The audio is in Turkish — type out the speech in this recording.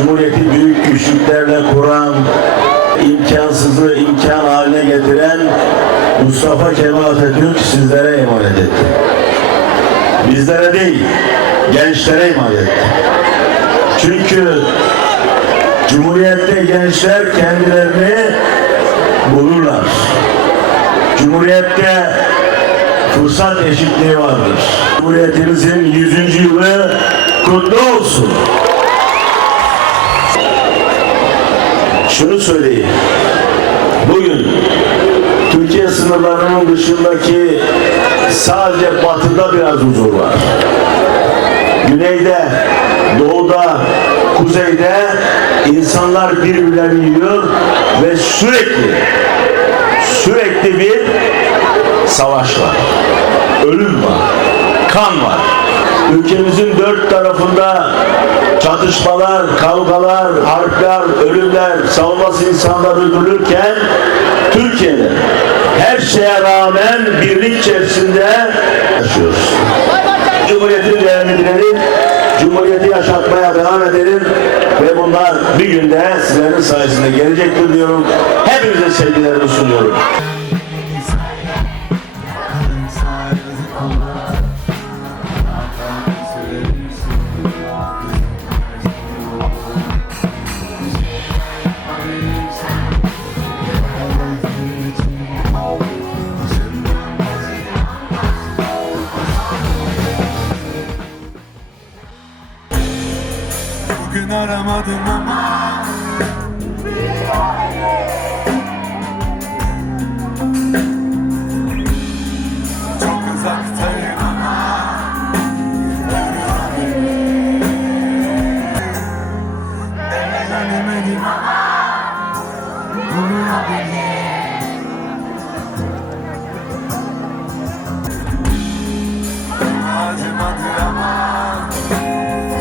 Cumhuriyeti büyük güçlüklerle kuran, imkansızı imkan haline getiren Mustafa Kemal Atatürk sizlere emanet etti. Bizlere değil, gençlere emanet etti. Çünkü Cumhuriyette gençler kendilerini bulurlar. Cumhuriyette fırsat eşitliği vardır. Cumhuriyetimizin 100. yılı kutlu olsun. Şunu söyleyeyim. Bugün Türkiye sınırlarının dışındaki sadece batıda biraz huzur var. Güneyde, doğuda, kuzeyde insanlar birbirlerini yiyor ve sürekli sürekli bir savaş var. Ölüm var. Kan var. Ülkemizin dört tarafında çatışmalar, kavgalar, harpler, ölümler, savunması insanlar öldürülürken Türkiye'de her şeye rağmen birlik içerisinde yaşıyoruz. Cumhuriyetin değerini bilelim, Cumhuriyeti yaşatmaya devam edelim ve bunlar bir günde sizlerin sayesinde gelecektir diyorum. Hepinize sevgilerimi sunuyorum. Bugün aramadım ama. Çok uzaktayım ama. Dönemedim ama. Buluyor beni Acımadı ama